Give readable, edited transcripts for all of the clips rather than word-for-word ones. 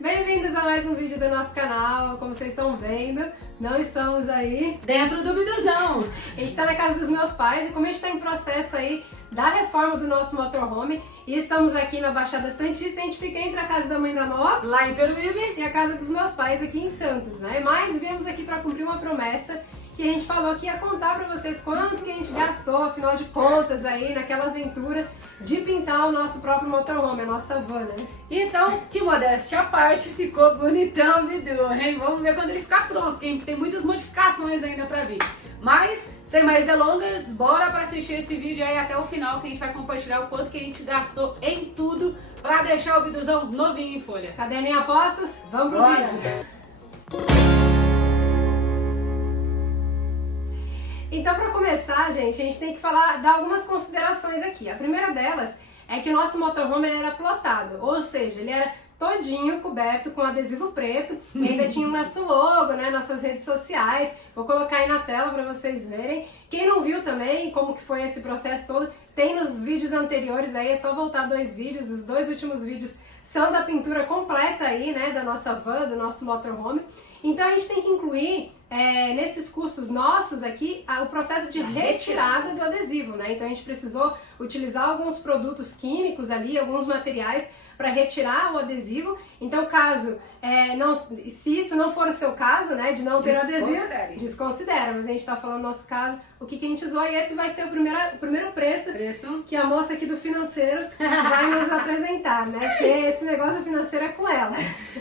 Bem-vindos a mais um vídeo do nosso canal. Como vocês estão vendo, não estamos aí dentro do biduzão. A gente está na casa dos meus pais e como a gente está em processo aí da reforma do nosso motorhome e estamos aqui na Baixada Santista, a gente fica entre a casa da mãe da Nó, lá em Peruíbe, e a casa dos meus pais aqui em Santos, né? Mas viemos aqui para cumprir uma promessa que a gente falou que ia contar pra vocês quanto que a gente gastou, afinal de contas, aí naquela aventura de pintar o nosso próprio motorhome, a nossa van, né? Então, que modéstia à parte, ficou bonitão, Bidu, hein? Vamos ver quando ele ficar pronto, porque tem muitas modificações ainda pra vir. Mas, sem mais delongas, bora pra assistir esse vídeo aí até o final, que a gente vai compartilhar o quanto que a gente gastou em tudo pra deixar o biduzão novinho em folha. Cadê a minha apostas? Vamos pro vídeo! Então, para começar, gente, a gente tem que dar algumas considerações aqui. A primeira delas é que o nosso motorhome ele era plotado, ou seja, ele era todinho coberto com adesivo preto e ainda tinha o nosso logo, né, nossas redes sociais. Vou colocar aí na tela para vocês verem. Quem não viu também como que foi esse processo todo, tem nos vídeos anteriores aí, é só voltar 2 vídeos, os 2 últimos vídeos são da pintura completa aí, né, da nossa van, do nosso motorhome. Então a gente tem que incluir nesses cursos nossos aqui o processo de retirada do adesivo, né? Então a gente precisou utilizar alguns produtos químicos ali, alguns materiais para retirar o adesivo. Então caso, se isso não for o seu caso, né, de não ter adesivo, desconsidera. Mas a gente está falando no nosso caso, o que a gente usou e esse vai ser o primeiro preço que a moça aqui do financeiro vai nos apresentar, né? Porque esse negócio financeiro é com ela.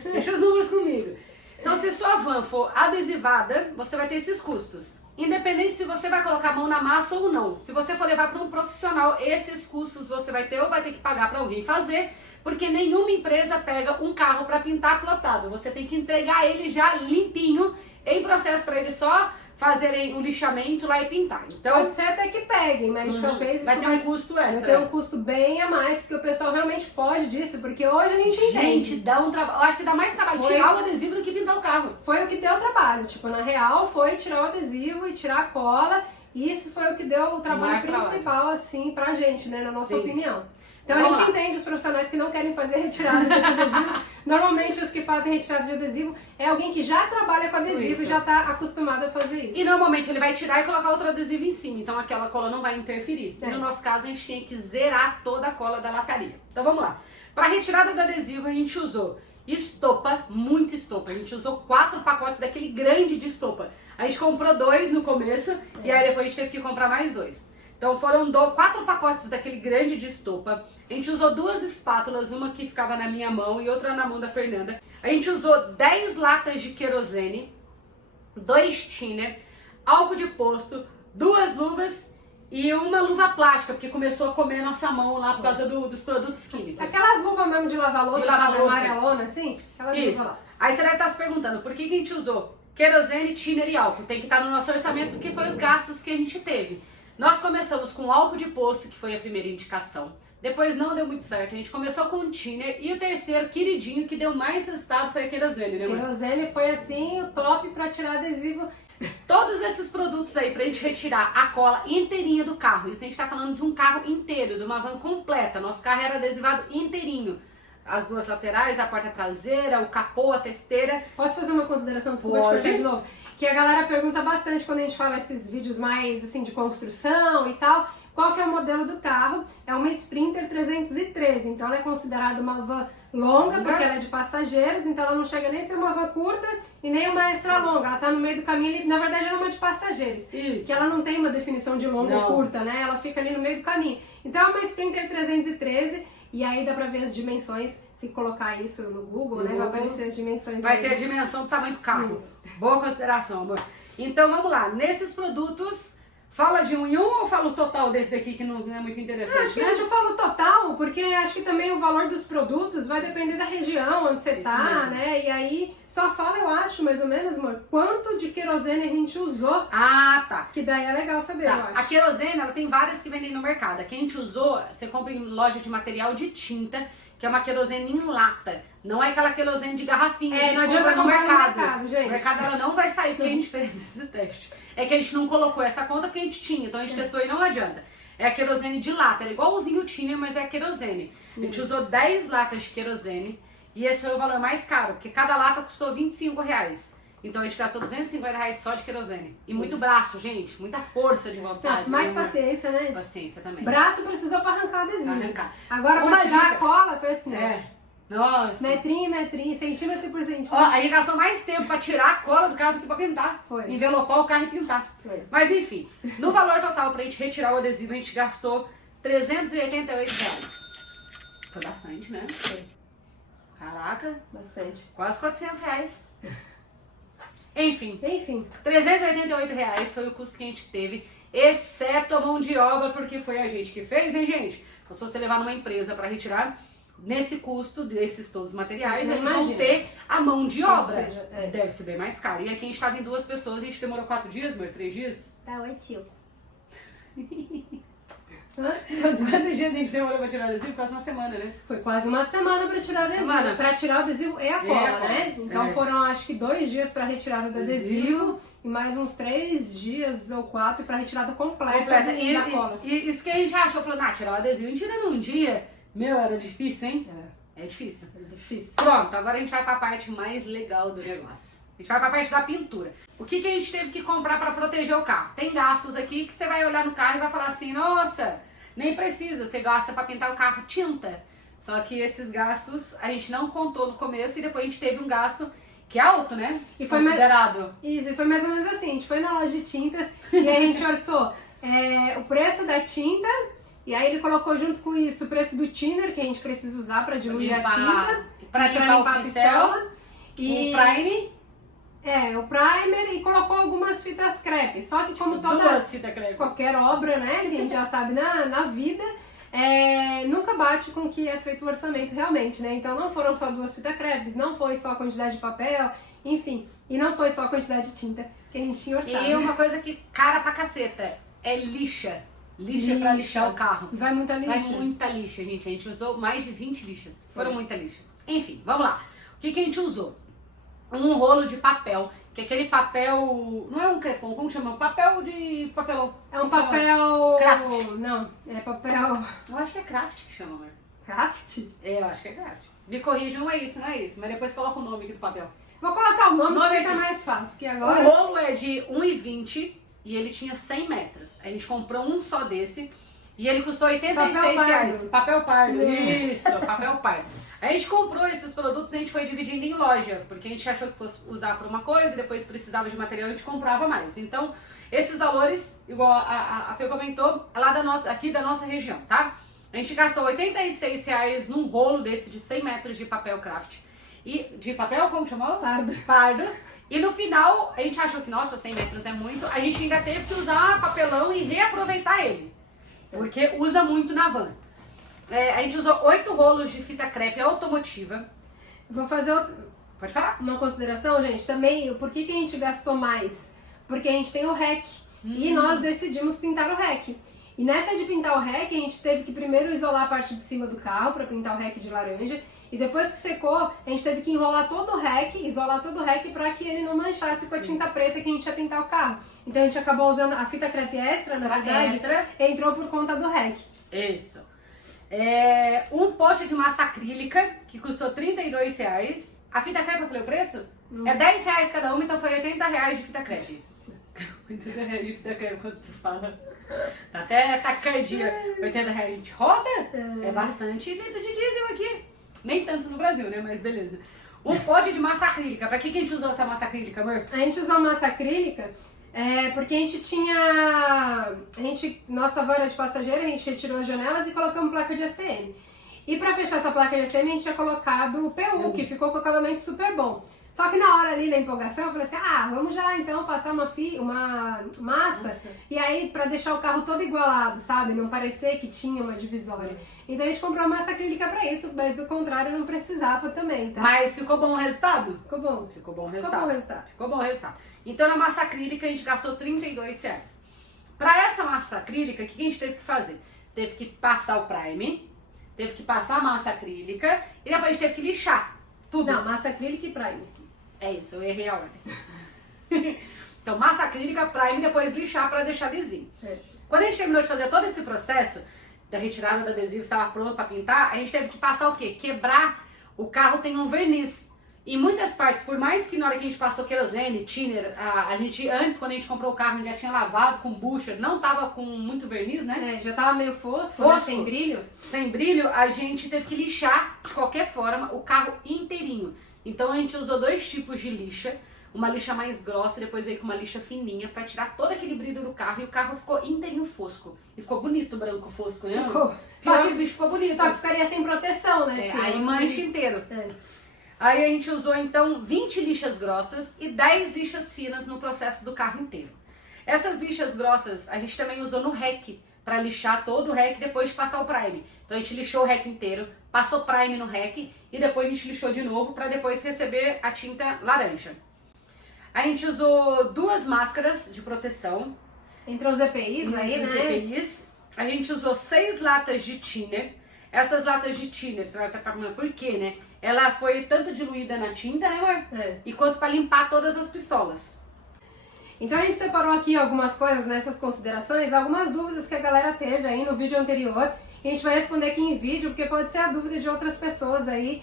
Deixa os números comigo. Então, se sua van for adesivada, você vai ter esses custos. Independente se você vai colocar a mão na massa ou não. Se você for levar para um profissional, esses custos você vai ter ou vai ter que pagar para alguém fazer, porque nenhuma empresa pega um carro para pintar plotado. Você tem que entregar ele já limpinho, em processo para ele só fazerem o lixamento lá e pintar. Então, pode ser até que peguem, mas talvez vai ter um custo extra. Vai ter um custo bem a mais, porque o pessoal realmente foge disso, porque hoje a gente entende. Gente, dá um trabalho. Eu acho que dá mais trabalho tirar o adesivo do que pintar o carro. Foi o que deu trabalho. Tipo, na real, foi tirar o adesivo e tirar a cola. E isso foi o que deu o trabalho principal, assim, pra gente, né? Na nossa opinião. Então a gente entende os profissionais que não querem fazer retirada desse adesivo. Normalmente os que fazem retirada de adesivo é alguém que já trabalha com adesivo e já está acostumado a fazer isso. E normalmente ele vai tirar e colocar outro adesivo em cima, então aquela cola não vai interferir. No nosso caso a gente tinha que zerar toda a cola da lataria. Então vamos lá. Para retirada do adesivo a gente usou estopa, muita estopa. A gente usou 4 pacotes daquele grande de estopa. A gente comprou 2 no começo e aí depois a gente teve que comprar mais 2. Então foram 4 pacotes daquele grande de estopa. A gente usou 2 espátulas, uma que ficava na minha mão e outra na mão da Fernanda. A gente usou 10 latas de querosene, 2 thinner, álcool de posto, 2 luvas e uma luva plástica, porque começou a comer a nossa mão lá por causa dos produtos químicos. Aquelas luvas mesmo de lavar louça, amarelona, assim? Isso. Aí você deve estar se perguntando, por que a gente usou querosene, thinner e álcool? Tem que estar no nosso orçamento, porque foi os gastos que a gente teve. Nós começamos com álcool de posto, que foi a primeira indicação. Depois não deu muito certo, a gente começou com o thinner e o terceiro, queridinho, que deu mais resultado foi a querosene, né, mãe? Querosene foi assim o top pra tirar adesivo. Todos esses produtos aí pra gente retirar a cola inteirinha do carro. Isso a gente tá falando de um carro inteiro, de uma van completa. Nosso carro era adesivado inteirinho. As 2 laterais, a porta traseira, o capô, a testeira. Posso fazer uma consideração? Desculpa te cortar de novo. Que a galera pergunta bastante quando a gente fala esses vídeos mais assim de construção e tal. Qual que é o modelo do carro? É uma Sprinter 313, então ela é considerada uma van longa, porque ela é de passageiros, então ela não chega nem a ser uma van curta e nem uma extra longa, ela tá no meio do caminho, na verdade ela é uma de passageiros, que ela não tem uma definição de longa ou curta, né? Ela fica ali no meio do caminho. Então é uma Sprinter 313 e aí dá pra ver as dimensões, se colocar isso no Google, né? Vai aparecer as dimensões. Vai ter a dimensão do tamanho do carro. Isso. Boa consideração, amor. Então vamos lá, nesses produtos... Fala de um em um ou fala o total desse daqui que não é muito interessante? Acho que eu já falo total, porque acho que também o valor dos produtos vai depender da região onde você tá, né? E aí só fala, eu acho, mais ou menos, amor, quanto de querosene a gente usou. Ah, tá. Que daí é legal saber, eu acho. A querosene, ela tem várias que vendem no mercado. A que a gente usou, você compra em loja de material de tinta, que é uma querosene em lata. Não é aquela querosene de garrafinha. Não adianta no mercado. Gente. No mercado ela não vai sair porque a gente fez esse teste. É que a gente não colocou essa conta porque a gente tinha, então a gente testou e não adianta. É a querosene de lata, ela é igualzinho o thinner, mas é a querosene. A gente usou 10 latas de querosene E esse foi o valor mais caro, porque cada lata custou R$25. Então a gente gastou R$250 só de querosene. E muito braço, gente. Muita força de vontade. Mais paciência, né? Paciência também. Braço precisou pra arrancar o adesivo. Arrancar. Agora Uma pra tirar dica. a cola foi assim, Nossa. metrinho, centímetro por centímetro. Ó, a gente gastou mais tempo pra tirar a cola do carro do que pra pintar. Foi. Envelopar o carro e pintar. Foi. Mas enfim, no valor total pra gente retirar o adesivo, a gente gastou R$388. Foi bastante, né? Foi. Caraca, Bastante. quase R$400. Enfim, R$388 foi o custo que a gente teve, exceto a mão de obra, porque foi a gente que fez, hein, gente? Então, se você levar numa empresa pra retirar, nesse custo desses todos os materiais, eles vão ter a mão de obra. Seja, Deve ser bem mais caro. E aqui a gente tava em 2 pessoas, a gente demorou 4 dias, 3 dias? Tá 8. Quantos dias a gente demorou pra tirar o adesivo? Quase uma semana, né? Foi quase uma semana pra tirar o adesivo. Pra tirar o adesivo e a cola, né? Então foram acho que 2 dias pra retirada do adesivo e mais uns 3 dias ou 4 pra retirada completa. Da cola. E isso que a gente achou, falou, tirar o adesivo, a gente tira num dia. Meu, era difícil, hein? É difícil. É difícil. Pronto, agora a gente vai pra parte mais legal do negócio. A gente vai pra parte da pintura. O que a gente teve que comprar pra proteger o carro? Tem gastos aqui que você vai olhar no carro e vai falar assim, nossa, nem precisa, você gasta pra pintar o carro tinta. Só que esses gastos a gente não contou no começo e depois a gente teve um gasto que é alto, né? E foi considerado. Isso, e foi mais ou menos assim, a gente foi na loja de tintas e aí a gente orçou o preço da tinta. E aí ele colocou junto com isso o preço do thinner que a gente precisa usar para diluir a tinta. Pra limpar o pincel. E o prime. O primer e colocou algumas fitas crepe. Só que como qualquer obra, né, que a gente já sabe na vida, nunca bate com o que é feito o orçamento realmente, né? Então não foram só 2 fitas crepes, não foi só a quantidade de papel, enfim. E não foi só a quantidade de tinta que a gente tinha orçado. E uma coisa que cara pra caceta, é lixa. Lixa pra lixar o carro. Vai muita lixa. Vai muita lixa, gente. A gente usou mais de 20 lixas. Foram muita lixa. Enfim, vamos lá. O que a gente usou? Um rolo de papel, que é aquele papel... Não é um crepom, como chama? Papel de papelão. É um papel... Craft. Não, é papel... Eu acho que é craft que chama, amor. Craft? Eu acho que é craft. Me corrijam, não é isso. Mas depois coloca o nome aqui do papel. Vou colocar o nome que fica aqui. mais fácil, que agora... O rolo é de 1,20 e ele tinha 100 metros. A gente comprou um só desse e ele custou R$86. Papel pardo. Isso, papel pardo. A gente comprou esses produtos e a gente foi dividindo em loja, porque a gente achou que fosse usar para uma coisa e depois precisava de material e a gente comprava mais. Então, esses valores, igual a Fê comentou, é lá aqui da nossa região, tá? A gente gastou R$86 num rolo desse de 100 metros de papel craft. E de papel, como chamou? Pardo. E no final, a gente achou que, nossa, 100 metros é muito. A gente ainda teve que usar papelão e reaproveitar ele. Porque usa muito na van. A gente usou 8 rolos de fita crepe automotiva. Vou fazer Pode falar. uma consideração, gente, também. Por que a gente gastou mais? Porque a gente tem o REC. E nós decidimos pintar o REC. E nessa de pintar o REC, a gente teve que primeiro isolar a parte de cima do carro para pintar o REC de laranja. E depois que secou, a gente teve que enrolar todo o REC, isolar todo o REC para que ele não manchasse com a tinta preta que a gente ia pintar o carro. Então a gente acabou usando a fita crepe extra, na verdade, entrou por conta do REC. Isso. Um pote de massa acrílica, que custou R$32. A fita crepe, eu falei o preço? É R$10 cada uma, então foi R$80 de fita crepe. R$80 de fita crepe, quando tu fala. Tá até taquicardia. R$80 a gente roda? É bastante litro de diesel aqui. Nem tanto no Brasil, né? Mas beleza. Um pote de massa acrílica. Pra que a gente usou essa massa acrílica, amor? A gente usou massa acrílica porque a gente tinha... Nossa van era de passageiro, a gente retirou as janelas e colocamos placa de ACM. E pra fechar essa placa de ACM, a gente tinha colocado o PU, que ficou com o acabamento super bom. Só que na hora ali, na empolgação, eu falei assim, vamos já então passar uma massa. Nossa. E aí pra deixar o carro todo igualado, sabe? Não parecer que tinha uma divisória. Então a gente comprou massa acrílica pra isso, mas do contrário não precisava também, tá? Mas ficou bom o resultado? Ficou bom. Ficou bom o resultado. Ficou bom o resultado. Então na massa acrílica a gente gastou R$32. Pra essa massa acrílica, o que a gente teve que fazer? Teve que passar o prime, teve que passar a massa acrílica e depois a gente teve que lixar tudo. Não, massa acrílica e prime. É isso, eu errei a ordem. Então, massa acrílica, prime, depois lixar pra deixar lisinho. Quando a gente terminou de fazer todo esse processo da retirada do adesivo, estava pronto pra pintar, a gente teve que passar o quê? Quebrar o carro tem um verniz. Em muitas partes, por mais que na hora que a gente passou querosene, thinner, a gente antes, quando a gente comprou o carro, a gente já tinha lavado com bucha, não tava com muito verniz, né? Já tava meio fosco, né? Sem brilho. Sem brilho, a gente teve que lixar, de qualquer forma, o carro inteirinho. Então a gente usou 2 tipos de lixa, uma lixa mais grossa e depois veio com uma lixa fininha pra tirar todo aquele brilho do carro, e o carro ficou inteirinho fosco. E ficou bonito o branco fosco, né? Ficou. Só que o bicho ficou bonito. Só que ficaria sem proteção, né? Aí mancha inteiro. Aí a gente usou então 20 lixas grossas e 10 lixas finas no processo do carro inteiro. Essas lixas grossas a gente também usou no REC, para lixar todo o REC depois de passar o prime. Então a gente lixou o REC inteiro, passou prime no REC e depois a gente lixou de novo para depois receber a tinta laranja. A gente usou 2 máscaras de proteção. Entre os EPIs aí, os né? EPIs. A gente usou 6 latas de thinner. Essas latas de thinner, você vai estar perguntando por quê, né? Ela foi tanto diluída na tinta, né, amor? E quanto para limpar todas as pistolas. Então a gente separou aqui algumas coisas nessas considerações, algumas dúvidas que a galera teve aí no vídeo anterior. E a gente vai responder aqui em vídeo, porque pode ser a dúvida de outras pessoas aí,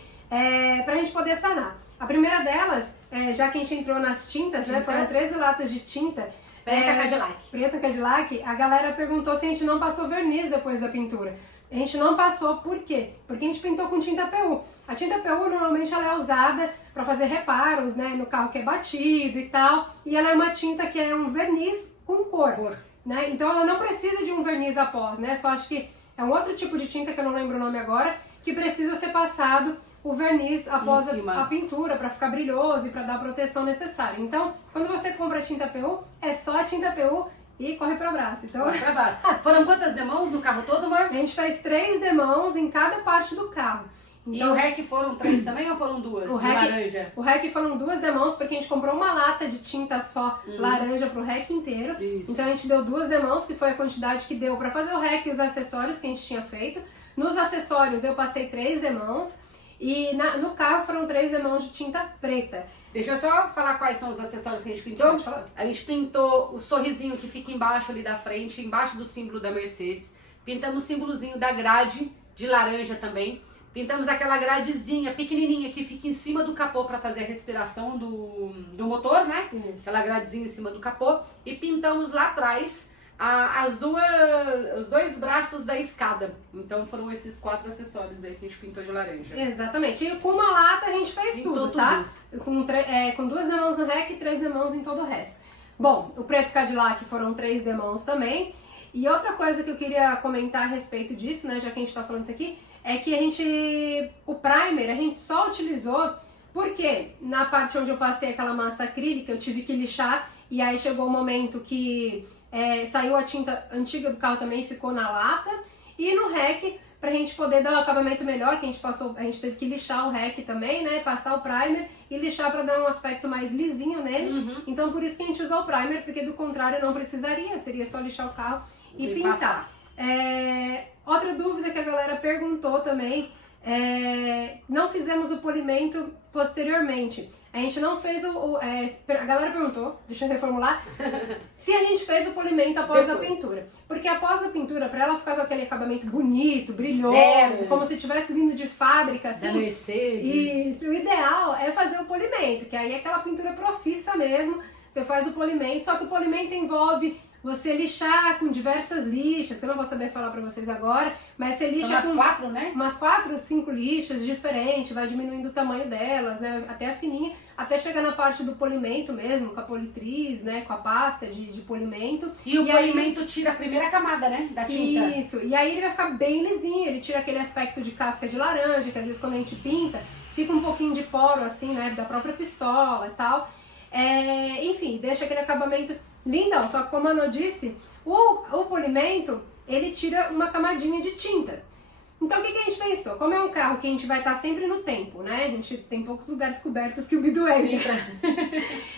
pra gente poder sanar. A primeira delas, já que a gente entrou nas tintas, né? Foram 13 latas de tinta. Preta Cadillac. Preta Cadillac, a galera perguntou se a gente não passou verniz depois da pintura. A gente não passou, por quê? Porque a gente pintou com tinta PU. A tinta PU normalmente ela é usada para fazer reparos, né, no carro que é batido e tal, e ela é uma tinta que é um verniz com cor. Né? Então ela não precisa de um verniz após, né? Só acho que é um outro tipo de tinta que eu não lembro o nome agora, que precisa ser passado o verniz após a pintura para ficar brilhoso e para dar a proteção necessária. Então, quando você compra tinta PU, é só a tinta PU e corre para o braço. Então, corre pra baixo. Foram quantas demãos no carro todo, amor? A gente fez 3 demãos em cada parte do carro. Então, e o REC foram 3 também ou foram 2? O laranja? O REC foram 2 demãos, porque a gente comprou uma lata de tinta só laranja pro REC inteiro. Isso. Então a gente deu 2 demãos, que foi a quantidade que deu pra fazer o REC e os acessórios que a gente tinha feito. Nos acessórios eu passei 3 demãos e no carro foram 3 demãos de tinta preta. Deixa eu só falar quais são os acessórios que a gente pintou. A gente pintou o sorrisinho que fica embaixo ali da frente, embaixo do símbolo da Mercedes. Pintamos o símbolozinho da grade de laranja também. Pintamos aquela gradezinha pequenininha que fica em cima do capô para fazer a respiração do motor, né? Isso. Aquela gradezinha em cima do capô. E pintamos lá atrás os 2 braços da escada. Então foram esses 4 acessórios aí que a gente pintou de laranja. Exatamente. E com uma lata a gente fez tudo, tá? Com 2 demãos no REC e 3 demãos em todo o resto. Bom, o preto Cadillac foram 3 demãos também. E outra coisa que eu queria comentar a respeito disso, né, já que a gente tá falando isso aqui, é que o primer a gente só utilizou porque na parte onde eu passei aquela massa acrílica eu tive que lixar e aí chegou o momento que saiu a tinta antiga do carro também, ficou na lata, e no REC, pra gente poder dar um acabamento melhor, que a gente teve que lixar o REC também, né, passar o primer e lixar pra dar um aspecto mais lisinho nele. Então por isso que a gente usou o primer, porque do contrário não precisaria, seria só lixar o carro e pintar. Outra dúvida que a galera perguntou também, não fizemos o polimento posteriormente. A gente não fez a galera perguntou, deixa eu reformular, se a gente fez o polimento após a pintura. Porque após a pintura, pra ela ficar com aquele acabamento bonito, brilhoso, como se tivesse vindo de fábrica, assim. Da Mercedes. Isso, o ideal é fazer o polimento, que aí é aquela pintura profissa mesmo, você faz o polimento, só que o polimento envolve você lixar com diversas lixas, que eu não vou saber falar pra vocês agora, mas você lixa com 4, né? Umas 4 ou 5 lixas diferentes, vai diminuindo o tamanho delas, né, até a fininha, até chegar na parte do polimento mesmo, com a politriz, né, com a pasta de polimento. E o polimento tira a primeira camada, né, da tinta. Isso, e aí ele vai ficar bem lisinho, ele tira aquele aspecto de casca de laranja, que às vezes quando a gente pinta, fica um pouquinho de poro, assim, né, da própria pistola e tal. Enfim, deixa aquele acabamento lindão, só que como a Ana disse, o polimento, ele tira uma camadinha de tinta. Então o que a gente pensou? Como é um carro que a gente vai estar sempre no tempo, né? A gente tem poucos lugares cobertos que o Bidu entra.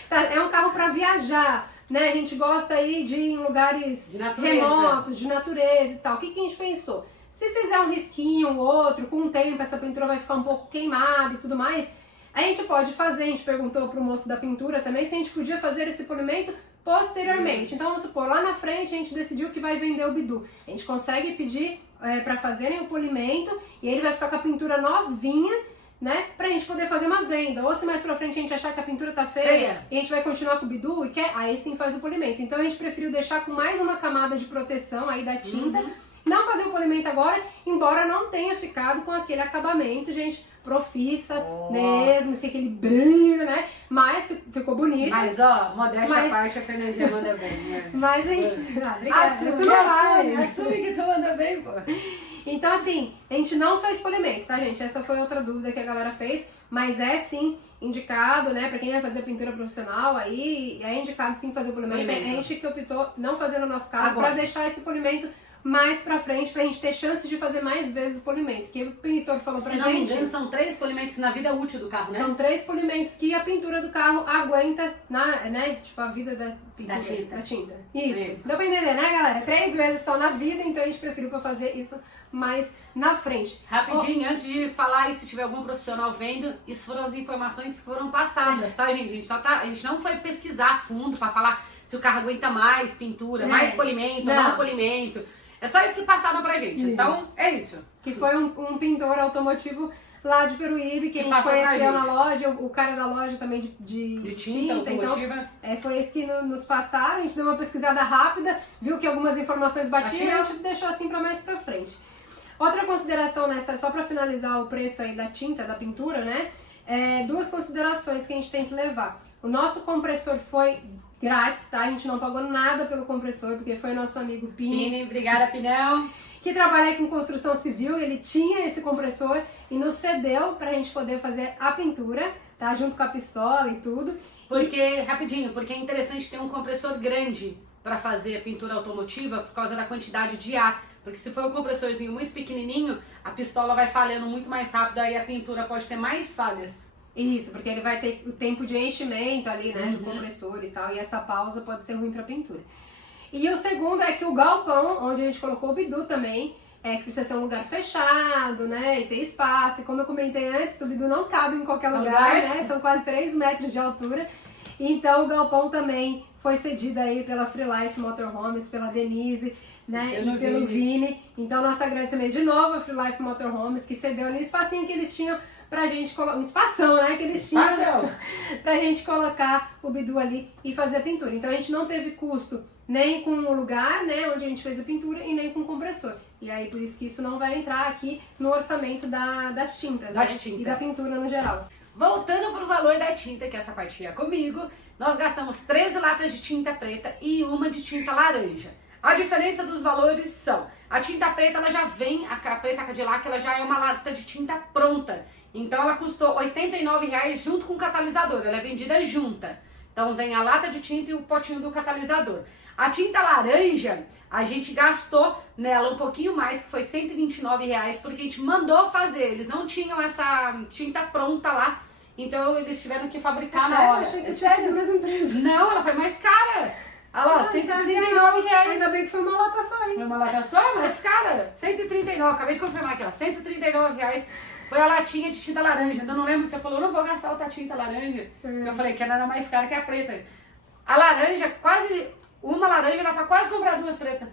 É um carro para viajar, né? A gente gosta aí de ir em lugares remotos, de natureza e tal. O que a gente pensou? Se fizer um risquinho, um outro, com o tempo essa pintura vai ficar um pouco queimada e tudo mais, a gente pode fazer, a gente perguntou pro moço da pintura também se a gente podia fazer esse polimento posteriormente. Então vamos supor, lá na frente a gente decidiu que vai vender o Bidu. A gente consegue pedir para fazerem o polimento e ele vai ficar com a pintura novinha, né, pra gente poder fazer uma venda. Ou se mais pra frente a gente achar que a pintura tá feia e a gente vai continuar com o bidu e quer, aí sim faz o polimento. Então a gente preferiu deixar com mais uma camada de proteção aí da tinta, não fazer o polimento agora, embora não tenha ficado com aquele acabamento, gente, profissa mesmo, assim, aquele brilho, né? Mas ficou bonito. Mas, ó, modéstia à parte, a Fernandinha manda bem, né? Mas a gente... obrigada. Assume que tu manda bem, pô. Então, assim, a gente não fez polimento, tá, gente? Essa foi outra dúvida que a galera fez, mas é sim indicado, né, pra quem vai fazer pintura profissional, aí é indicado sim fazer polimento. A gente que optou não fazer no nosso caso, pra deixar esse polimento mais pra frente, pra gente ter chance de fazer mais vezes o polimento. Que o pintor falou pra gente... Se não me engano, são 3 polimentos na vida útil do carro, né? São 3 polimentos que a pintura do carro aguenta, né? Tipo, a vida da pintura, da tinta. Isso. Deu pra entender, né, galera? 3 vezes só na vida, então a gente preferiu pra fazer isso mais na frente. Rapidinho, antes de falar, e se tiver algum profissional vendo, isso foram as informações que foram passadas, tá, gente? A gente não foi pesquisar a fundo pra falar se o carro aguenta mais pintura, mais polimento, não polimento. É só isso que passaram pra gente. Isso. Então, é isso. Que foi um pintor automotivo lá de Peruíbe, que a gente conheceu na loja, o cara da loja também de tinta automotiva. Então, foi esse que nos passaram, a gente deu uma pesquisada rápida, viu que algumas informações batiam e a gente deixou assim pra mais pra frente. Outra consideração nessa, só pra finalizar o preço aí da tinta, da pintura, né? 2 considerações que a gente tem que levar. O nosso compressor foi grátis, tá? A gente não pagou nada pelo compressor, porque foi nosso amigo Pini. Obrigada, Pinão. Que trabalha com construção civil, ele tinha esse compressor e nos cedeu pra gente poder fazer a pintura, tá? Junto com a pistola e tudo. Porque é interessante ter um compressor grande pra fazer a pintura automotiva por causa da quantidade de ar. Porque se for um compressorzinho muito pequenininho, a pistola vai falhando muito mais rápido, aí a pintura pode ter mais falhas. Isso, porque ele vai ter o tempo de enchimento ali, né, do compressor e tal, e essa pausa pode ser ruim pra pintura. E o segundo é que o galpão, onde a gente colocou o bidu também, que precisa ser um lugar fechado, né, e ter espaço. E como eu comentei antes, o bidu não cabe em qualquer lugar, né, são quase 3 metros de altura. Então o galpão também foi cedido aí pela Free Life Motorhomes, pela Denise, né, e pelo Vini. Então nosso agradecimento de novo a Free Life Motorhomes, que cedeu ali o espacinho que eles tinham pra gente colocar, um espação, né, que eles tinham pra gente colocar o bidu ali e fazer a pintura. Então a gente não teve custo nem com o lugar, né, onde a gente fez a pintura e nem com o compressor. E aí por isso que isso não vai entrar aqui no orçamento das tintas, e da pintura no geral. Voltando pro valor da tinta, que essa parte é comigo, nós gastamos 13 latas de tinta preta e uma de tinta laranja. A diferença dos valores são, a tinta preta ela já vem, a preta Cadillac, ela já é uma lata de tinta pronta. Então ela custou R$ 89,00 junto com o catalisador, ela é vendida junta. Então vem a lata de tinta e o potinho do catalisador. A tinta laranja, a gente gastou nela um pouquinho mais, que foi R$ 129,00, porque a gente mandou fazer, eles não tinham essa tinta pronta lá. Então eles tiveram que fabricar na hora. Achei que sério, da mesma empresa. Não, ela foi mais cara. Olha lá, R$ 139,00. Ainda bem que foi uma lata só, hein? Foi uma lata só, mas cara, R$ 139,00. Acabei de confirmar aqui, ó. R$ 139,00 foi a latinha de tinta laranja. Então não lembro que você falou, não vou gastar outra tinta laranja. Eu falei que ela era mais cara que a preta. A laranja, uma laranja dá pra quase comprar 2 pretas.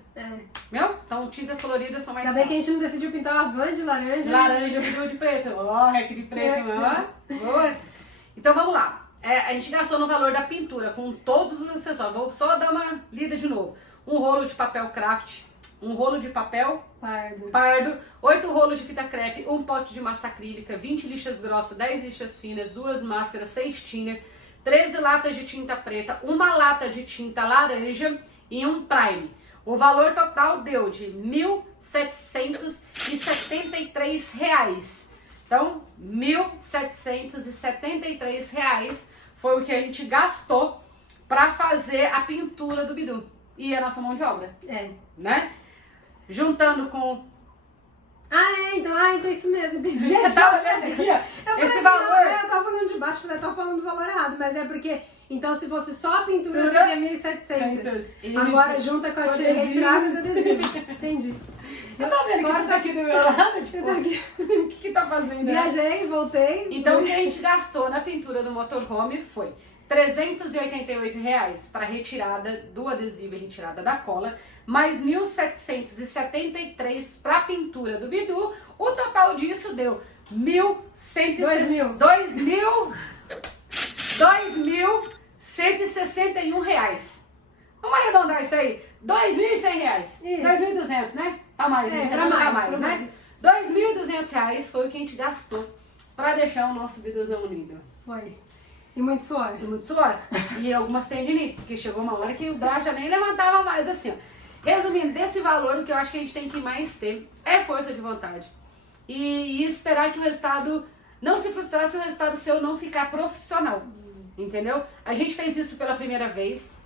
Meu? Então tintas coloridas são mais caras. Ainda bem que a gente não decidiu pintar uma van de laranja. Laranja, pintou de preto. Ó, rec de preto, ó. Boa. Então vamos lá. A gente gastou no valor da pintura com todos os acessórios. Vou só dar uma lida de novo. Um rolo de papel craft, um rolo de papel pardo, 8 rolos de fita crepe, um pote de massa acrílica, 20 lixas grossas, 10 lixas finas, 2 máscaras, 6 tinner, 13 latas de tinta preta, uma lata de tinta laranja e um prime. O valor total deu de R$ 1.773. Então, R$ 1.773 foi o que a gente gastou pra fazer a pintura do bidu. E a nossa mão de obra. Né? Juntando com... então isso mesmo. Entendi. Você tá olhando aqui, ó. Esse valor... eu tava falando de baixo, eu tava falando do valor errado, mas é porque... Então, se fosse só a pintura, seria 1.700. Agora, junta com a retirada do adesivo. Entendi. Eu tô vendo que tu tá aqui do meu lado, tipo, o que tá fazendo? Viajei, voltei. Então, o que a gente gastou na pintura do motorhome foi R$ 388,00 para retirada do adesivo e retirada da cola, mais R$ 1.773 para a pintura do bidu. O total disso deu R$2.161. Vamos arredondar isso aí. R$2.100. 2.200, né? Tá mais, era mais, né? R$2.200 foi o que a gente gastou pra deixar o nosso viduzão lindo. Foi. E muito suor. E muito suor. E algumas tendinites, porque chegou uma hora que o braço já nem levantava mais assim, ó. Resumindo, desse valor, o que eu acho que a gente tem que mais ter é força de vontade. E esperar que o resultado, não se frustrar se o resultado seu não ficar profissional. Entendeu? A gente fez isso pela primeira vez,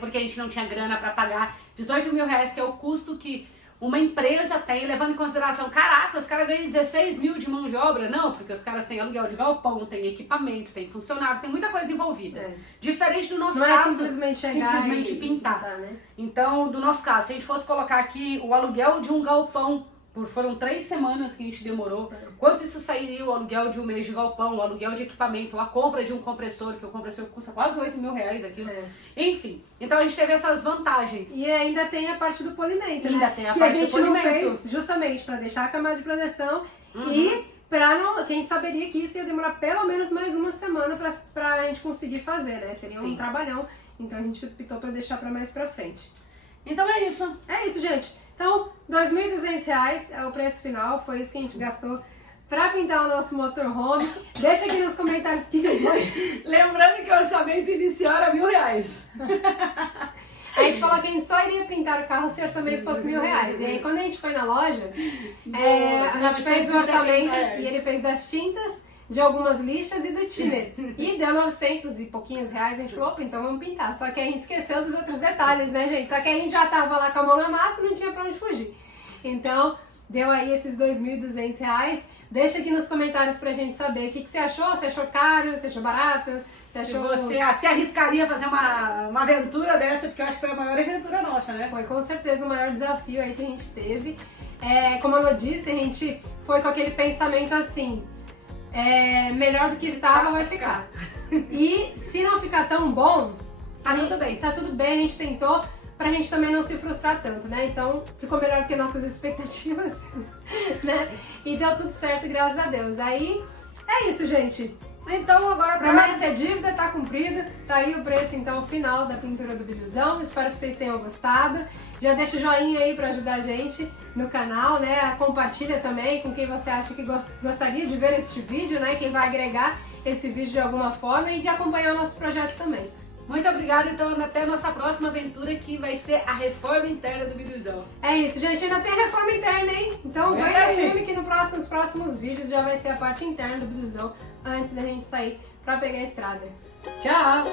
porque a gente não tinha grana pra pagar R$18 mil, que é o custo que uma empresa tem, levando em consideração, caraca, os caras ganham 16 mil de mão de obra. Não, porque os caras têm aluguel de galpão, tem equipamento, tem funcionário, tem muita coisa envolvida. Diferente do nosso caso, simplesmente chegar simplesmente e pintar. né? Então, do nosso caso, se a gente fosse colocar aqui o aluguel de um galpão, foram 3 semanas que a gente demorou, quanto isso sairia o aluguel de um mês de galpão, o aluguel de equipamento, a compra de um compressor, que o compressor custa quase R$8 mil aquilo. Enfim, então a gente teve essas vantagens. E ainda tem a parte do polimento, ainda né? tem a que parte a gente do polimento. não fez justamente para deixar a camada de proteção e para não, que a gente saberia que isso ia demorar pelo menos mais uma semana pra gente conseguir fazer, né? Seria um trabalhão, então a gente optou para deixar para mais pra frente. Então é isso. É isso, gente. Então, R$2.200 é o preço final, foi isso que a gente gastou pra pintar o nosso motorhome. Deixa aqui nos comentários que foi. Lembrando que o orçamento inicial era R$1.000. A gente falou que a gente só iria pintar o carro se o orçamento fosse R$1.000. E aí, quando a gente foi na loja, a gente fez o orçamento e ele fez das tintas, de algumas lixas e do thinner. E deu 900 e pouquinhos reais, a gente falou, opa, então vamos pintar. Só que a gente esqueceu dos outros detalhes, né, gente? Só que a gente já tava lá com a mão na massa, não tinha pra onde fugir. Então, deu aí esses R$2.200. Deixa aqui nos comentários pra gente saber o que você achou, se achou caro, se achou barato, se achou... Se você se arriscaria a fazer uma aventura dessa, porque eu acho que foi a maior aventura nossa, né? Foi com certeza o maior desafio aí que a gente teve. Como a Nô disse, a gente foi com aquele pensamento assim... melhor do que estava vai ficar. E se não ficar tão bom, tá tudo bem. Tá tudo bem, a gente tentou pra gente também não se frustrar tanto, né? Então ficou melhor do que nossas expectativas, né? E deu tudo certo, graças a Deus. Aí é isso, gente. Então agora promessa é dívida, tá cumprida. Tá aí o preço então final da pintura do viduzão. Espero que vocês tenham gostado. Já deixa o joinha aí pra ajudar a gente no canal, né? Compartilha também com quem você acha que gostaria de ver este vídeo, né? Quem vai agregar esse vídeo de alguma forma e de acompanhar o nosso projeto também. Muito obrigada, então até a nossa próxima aventura que vai ser a reforma interna do viduzão. É isso, gente, ainda tem reforma interna, hein? Então vai firme que nos próximos vídeos já vai ser a parte interna do viduzão antes da gente sair pra pegar a estrada. Tchau!